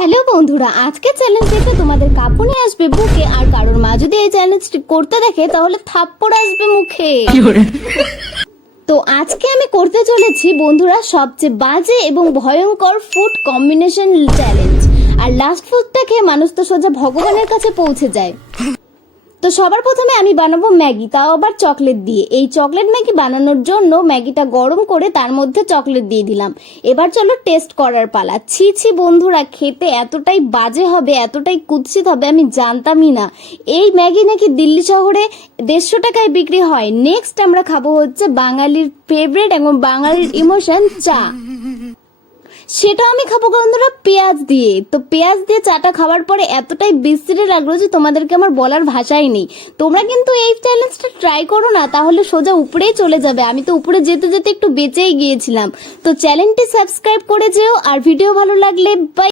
Hello বন্ধুরা, আজকে challenge দেখে তোমাদের কাঁপুনি আসবে বুকে, আর কারোর মা যদি এই চ্যালেঞ্জটি করতে দেখে তাহলে থাপ্পড় আসবে মুখে। তো আজকে আমি করতে চলেছি বন্ধুরা সবচেয়ে বাজে এবং ভয়ঙ্কর ফুড কম্বিনেশন চ্যালেঞ্জ। আর লাস্ট ফুডটা খেয়ে মানুষ তো সোজা ভগবানের কাছে পৌঁছে যায়। তো সবার প্রথমে আমি বানাবো ম্যাগি, তাও আবার চকলেট দিয়ে। এই চকলেট ম্যাগি বানানোর জন্য ম্যাগিটা গরম করে তার মধ্যে চকলেট দিয়ে দিলাম। এবার চলো টেস্ট করার পালা। ছি ছি বন্ধুরা, খেতে এতটাই বাজে হবে, এতটাই কুৎসিত হবে আমি জানতামই না। এই ম্যাগি নাকি দিল্লি শহরে 150 টাকায় বিক্রি হয়। নেক্সট আমরা খাবো হচ্ছে বাঙালির ফেভারিট এবং বাঙালির ইমোশন চা। সেটা আমি খাবো বন্ধুরা পেঁয়াজ দিয়ে। তো পেঁয়াজ দিয়ে চাটা খাওয়ার পরে এতটাই বিশ্রী লাগলো যে তোমাদেরকে আমার বলার ভাষাই নেই। তোমরা কিন্তু এই চ্যালেঞ্জটা ট্রাই করো না, তাহলে সোজা উপরেই চলে যাবে। আমি তো উপরে যেতে যেতে একটু বেঁচেই গিয়েছিলাম। তো চ্যানেলটি সাবস্ক্রাইব করে যেও, আর ভিডিও ভালো লাগলে বাই।